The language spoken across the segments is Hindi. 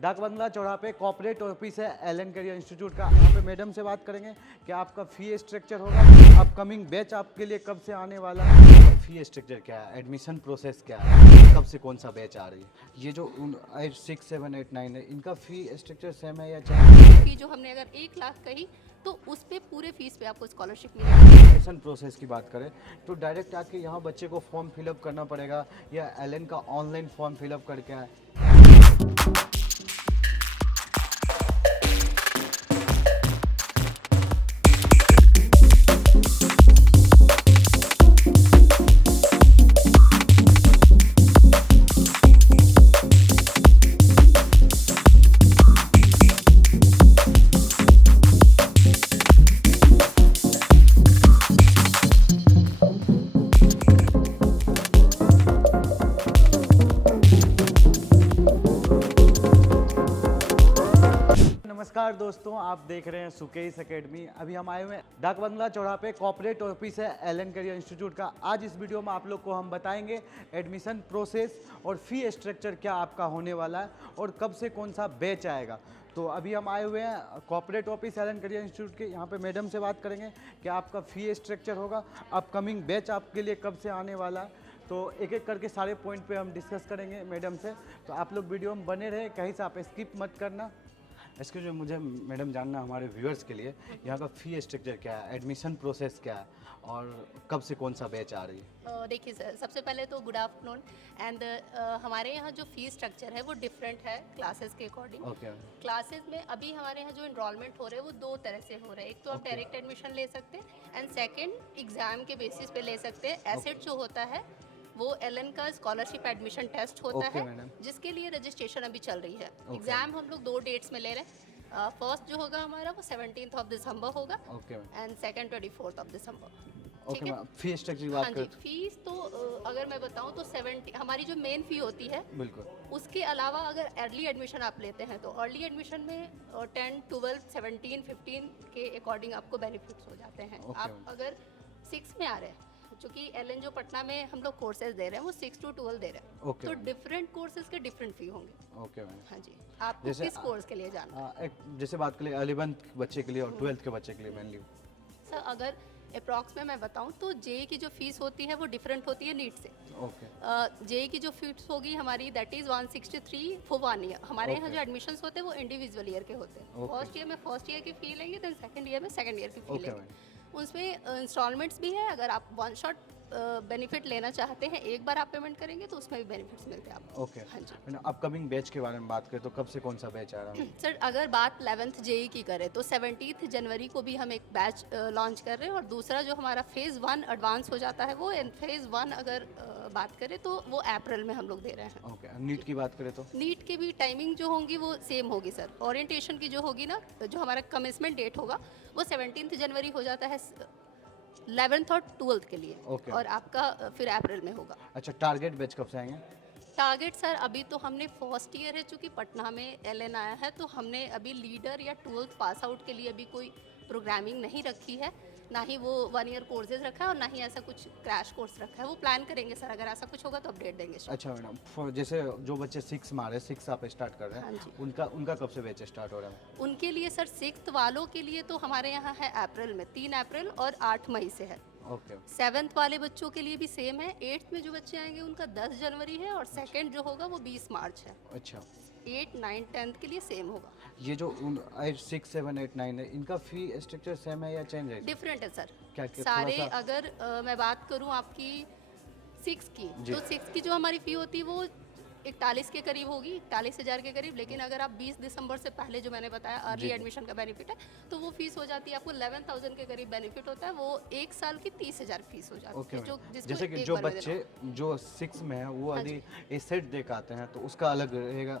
डाक बंगला चौराहे कॉर्पोरेट ऑफिस है एलन करियर इंस्टीट्यूट का। यहाँ पे मैडम से बात करेंगे कि आपका फी स्ट्रक्चर होगा, अपकमिंग बैच आपके लिए कब से आने वाला है, फी स्ट्रक्चर क्या है, एडमिशन प्रोसेस क्या है, कब से कौन सा बैच आ रही है। ये जो 6, 7, 8, 9 है, इनका फी स्ट्रक्चर सेम है या चेंज? फी जो हमने अगर 1 लाख कही तो उस पे पूरे फीस पे आपको स्कॉलरशिप मिलेगी। एडमिशन प्रोसेस की बात करें तो डायरेक्ट आके यहाँ बच्चे को फॉर्म फिलअप करना पड़ेगा या एलन का ऑनलाइन फॉर्म फिलअप करके आए? नमस्कार दोस्तों, आप देख रहे हैं सुकेश एकेडमी। अभी हम आए हुए हैं डाक बंगला चौराहे कॉर्पोरेट ऑफिस है एलन करियर इंस्टीट्यूट का। आज इस वीडियो में आप लोग को हम बताएंगे एडमिशन प्रोसेस और फी स्ट्रक्चर क्या आपका होने वाला है और कब से कौन सा बैच आएगा। तो अभी हम आए हुए हैं corporate office Allen career institute के। यहाँ पे मैडम से बात करेंगे कि आपका फी स्ट्रक्चर होगा, अपकमिंग बैच आपके लिए कब से आने वाला है। तो एक एक करके सारे पॉइंट पे हम डिस्कस करेंगे मैडम से। तो आप लोग वीडियो में बने रहे, कहीं से आप स्किप मत करना। इसके जो मुझे मैडम जानना हमारे व्यूअर्स के लिए, यहाँ का फी स्ट्रक्चर क्या है, एडमिशन प्रोसेस क्या है और कब से कौन सा बैच आ रही है? देखिए सर, सबसे पहले तो गुड आफ्टरनून एंड हमारे यहाँ जो फी स्ट्रक्चर है वो डिफरेंट है क्लासेस के अकॉर्डिंग। ओके। क्लासेस में अभी हमारे यहाँ जो इनरोलमेंट हो रहे हैं वो 2 तरह से हो रहे हैं। एक तो आप डायरेक्ट एडमिशन ले सकते हैं एंड सेकंड एग्जाम के बेसिस पे ले सकते हैं। एसेट जो होता है वो एलन का स्कॉलरशिप एडमिशन टेस्ट होता है, जिसके लिए रजिस्ट्रेशन अभी चल रही है। एग्जाम हम लोग 2 डेट्स में ले रहे हैं। फर्स्ट जो होगा हमारा वो 17th ऑफ दिसंबर होगा and second 24th of December. Okay ma'am, fee structure की बात हाँ जी, फीस तो अगर मैं बताऊं तो 70 हमारी जो मेन फी होती है, बिल्कुल, उसके अलावा अगर अर्ली एडमिशन आप लेते हैं तो अर्ली एडमिशन में 10, 12, 17, 15 के अकॉर्डिंग आपको बेनिफिट्स हो जाते हैं। आप अगर 6 में आ रहे हैं, चूँकि एलन जो पटना में हम लोग कोर्सेज दे रहे हैं वो 6 to 12 दे रहे हैं, तो डिफरेंट कोर्सेज के डिफरेंट फी होंगे। Okay ma'am. हाँ जी, आपको किस कोर्स के लिए जाना है? एक जैसे बात करें 11th बच्चे के लिए और 12th के बच्चे के लिए मेनली। सर अगर अप्रॉक्स में मैं बताऊं तो जेई की जो फीस होती है वो डिफरेंट होती है नीट से। ओके। जेई की जो फीस होगी हमारी दैट इज़ 163 फॉर 1 ईयर। हमारे यहाँ जो एडमिशन्स होते हैं वो इंडिविजुअल ईयर के होते हैं। फर्स्ट ईयर में फर्स्ट ईयर की फ़ी लेंगे, देन सेकंड ईयर में सेकंड ईयर की फ़ी लेंगे। उसमें इंस्टॉलमेंट्स भी है। अगर आप 1 शॉट बेनिफिट लेना चाहते हैं, एक बार आप पेमेंट करेंगे तो उसमें भी बेनिफिट्स मिलते हैं आपको। ओके। हाँ जी। अपकमिंग बैच के बारे में बात करें तो कब से कौन सा बैच आ रहा है? सर अगर बात 11th जेई की करें तो 17 जनवरी को भी हम एक बैच लॉन्च कर रहे हैं और दूसरा जो हमारा फेज़ 1 एडवांस हो जाता है वो फेज़ 1 अगर बात करें तो वो अप्रैल में हम लोग दे रहे हैं। ओके। नीट की बात करें तो नीट की भी टाइमिंग जो होंगी वो सेम होगी सर। ओरिएंटेशन की जो होगी ना, जो हमारा कमेंसमेंट डेट होगा वो 17 जनवरी हो जाता है 11th और 12th के लिए। और आपका फिर अप्रैल में होगा। अच्छा, टारगेट बैच कब से आएंगे? टारगेट सर अभी तो हमने फर्स्ट ईयर है, चूँकि पटना में एलन आया है तो हमने अभी लीडर या 12th पास आउट के लिए अभी कोई प्रोग्रामिंग नहीं रखी है, ना ही वो 1 ईयर कोर्सेज रखा है और ना ही ऐसा कुछ क्रैश कोर्स रखा है। वो प्लान करेंगे सर, अगर ऐसा कुछ होगा तो अपडेट देंगे। अच्छा मैडम, जैसे जो बच्चे 6 में आ रहे हैं, 6 आप स्टार्ट कर रहे हैं, हाँ उनका कब से बैच स्टार्ट हो रहा है? उनके लिए सर 6th वालों के लिए तो हमारे यहाँ है अप्रैल में, 3 अप्रैल और 8 मई से है। ओके। 7th वाले बच्चों के लिए भी सेम है। 8th में जो बच्चे आएंगे उनका 10 जनवरी है और सेकंड जो होगा वो 20 मार्च है। अच्छा। 8, 9, 10th के लिए सेम होगा। ये जो 6, 7, 8, 9 है, इनका फी स्ट्रक्चर सेम है या चेंज है? डिफरेंट है सर। क्या सारे अगर मैं बात करूं आपकी 6 की, तो 6 की जो हमारी फ़ी होती है वो 41 के करीब होगी, 41,000 के करीब। लेकिन अगर आप 20 दिसंबर से पहले जो मैंने बताया अर्ली एडमिशन का बेनिफिट है, तो वो फीस हो जाती है आपको 11,000 के करीब बेनिफिट होता है। वो 1 साल की 30,000 फीस हो जाती है। जैसे कि जो बच्चे जो 6 में है वो यदि एसेट दे के आते हैं तो उसका अलग रहेगा।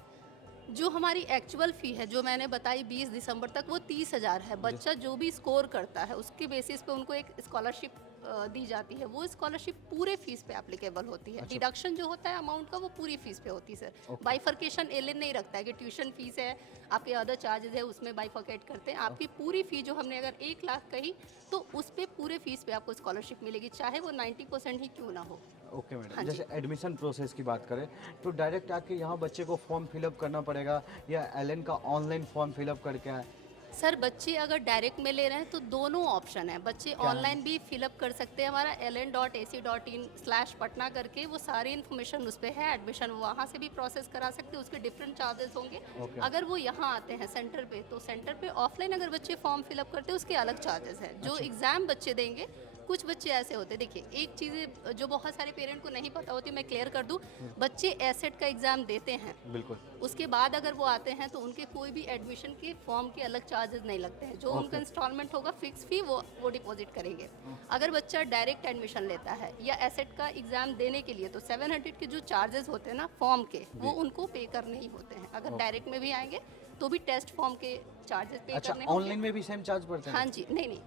जो हमारी एक्चुअल फ़ी है जो मैंने बताई 20 दिसंबर तक वो 30,000 है। बच्चा जो भी स्कोर करता है उसके बेसिस पे उनको एक स्कॉलरशिप दी जाती है वो स्कॉलरशिप पूरे फीस पे एप्लीकेबल होती है। डिडक्शन जो होता है अमाउंट का वो पूरी फीस पे होती है सर। बाइफर्केशन एलएन नहीं रखता है कि ट्यूशन फीस है, आपके अदर चार्जेस है, उसमें बाइफर्केट करते हैं। आपकी पूरी फी जो हमने अगर 1 लाख कही तो उस पे पूरे फीस पे आपको स्कॉलरशिप मिलेगी, चाहे वो 90% ही क्यों ना हो। ओके मैडम, हाँ जैसे एडमिशन प्रोसेस की बात करें तो डायरेक्ट आके यहाँ बच्चे को फॉर्म फिलअप करना पड़ेगा या एलन का ऑनलाइन फॉर्म फिलअप करके आए? सर बच्चे अगर डायरेक्ट में ले रहे हैं तो दोनों ऑप्शन है। बच्चे ऑनलाइन भी फिलअप कर सकते हैं, हमारा ln.ac.in/patna करके वो सारी इन्फॉर्मेशन उस पर है। एडमिशन वहाँ से भी प्रोसेस करा सकते हैं, उसके डिफरेंट चार्जेस होंगे। अगर वो यहाँ आते हैं सेंटर पे तो सेंटर पे ऑफलाइन अगर बच्चे फॉर्म फिलअप करते हैं उसके अलग चार्जेस हैं। जो एग्ज़ाम बच्चे देंगे, कुछ बच्चे ऐसे होते हैं, देखिए एक चीज़ जो बहुत सारे पेरेंट को नहीं पता होती, मैं क्लियर कर दूं, बच्चे एसेट का एग्ज़ाम देते हैं, बिल्कुल, उसके बाद अगर वो आते हैं तो उनके कोई भी एडमिशन के फॉर्म के अलग चार्जेस नहीं लगते हैं। जो उनका इंस्टॉलमेंट होगा फिक्स फी वो डिपॉजिट करेंगे। अगर बच्चा डायरेक्ट एडमिशन लेता है या एसेट का एग्ज़ाम देने के लिए तो 700 के जो चार्जेस होते हैं ना फॉर्म के, वो उनको पे करने ही होते हैं। अगर डायरेक्ट में भी आएंगे तो भी टेस्ट फॉर्म के चार्जेस पे अच्छा करने होंगे। ऑनलाइन में भी सेम चार्ज पड़ते हैं? हाँ जी, नहीं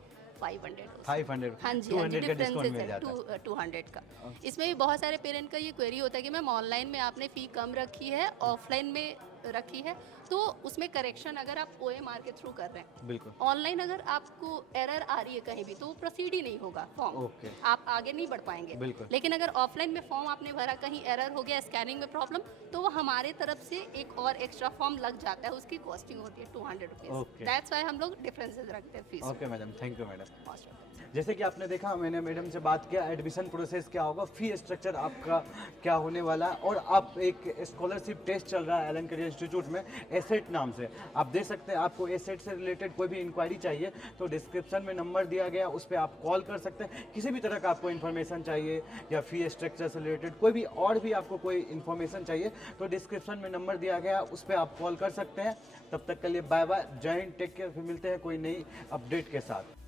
500 500, हाँ जी, 200 का डिस्काउंट मिल है जाता है। 200 का। इसमें भी बहुत सारे पेरेंट का ये क्वेरी होता है कि मैम ऑनलाइन में आपने फ़ी कम रखी है, ऑफलाइन में रखी है, तो उसमें करेक्शन अगर आप OMR के थ्रू कर रहे हैं, बिल्कुल, ऑनलाइन अगर आपको एरर आ रही है कहीं भी तो वो प्रोसीड ही नहीं होगा फॉर्म, ओके, आप आगे नहीं बढ़ पाएंगे। बिल्कुल। लेकिन अगर ऑफलाइन में फॉर्म आपने भरा, कहीं एरर हो गया, स्कैनिंग में प्रॉब्लम, तो वो हमारे तरफ से एक और एक्स्ट्रा फॉर्म लग जाता है, उसकी कॉस्टिंग होती है 200 रुपीज़। Okay. दैट्स वाई हम लोग डिफरेंसेस रखते हैं fees. Okay madam, thank you madam. जैसे कि आपने देखा, मैंने मैडम से बात किया एडमिशन प्रोसेस क्या होगा, फी स्ट्रक्चर आपका क्या होने वाला है, और आप एक स्कॉलरशिप टेस्ट चल रहा है एलन करियर इंस्टीट्यूट में एसेट नाम से, आप दे सकते हैं। आपको एसेट से रिलेटेड कोई भी इंक्वायरी चाहिए तो डिस्क्रिप्शन में नंबर दिया गया, उस पर आप कॉल कर सकते हैं। किसी भी तरह का आपको इन्फॉर्मेशन चाहिए या फी स्ट्रक्चर से रिलेटेड कोई भी और भी आपको कोई इन्फॉर्मेशन चाहिए तो डिस्क्रिप्शन में नंबर दिया गया, उस पर आप कॉल कर सकते हैं। तब तक के लिए बाय बाय, जय हिंद, टेक केयर। फिर मिलते हैं कोई नई अपडेट के साथ।